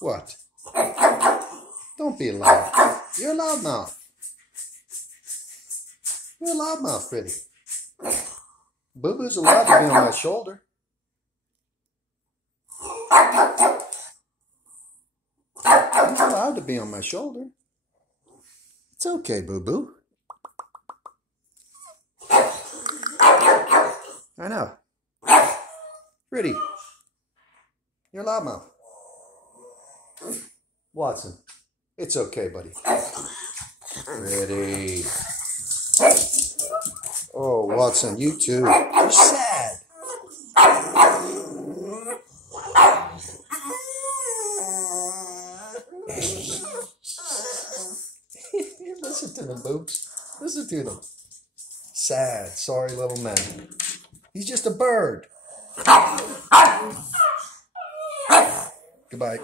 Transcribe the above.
What? Don't be loud. You're a loudmouth. You're a loudmouth, Freddy. Boo Boo's allowed to be on my shoulder. He's allowed to be on my shoulder. It's okay, Boo Boo. I know. Freddy, you're a loudmouth. Watson, it's okay, buddy. Freddy. Oh, Watson, you too. You're sad. Listen to them, Boobs. Listen to them. Sad, sorry little man. He's just a bird. Goodbye.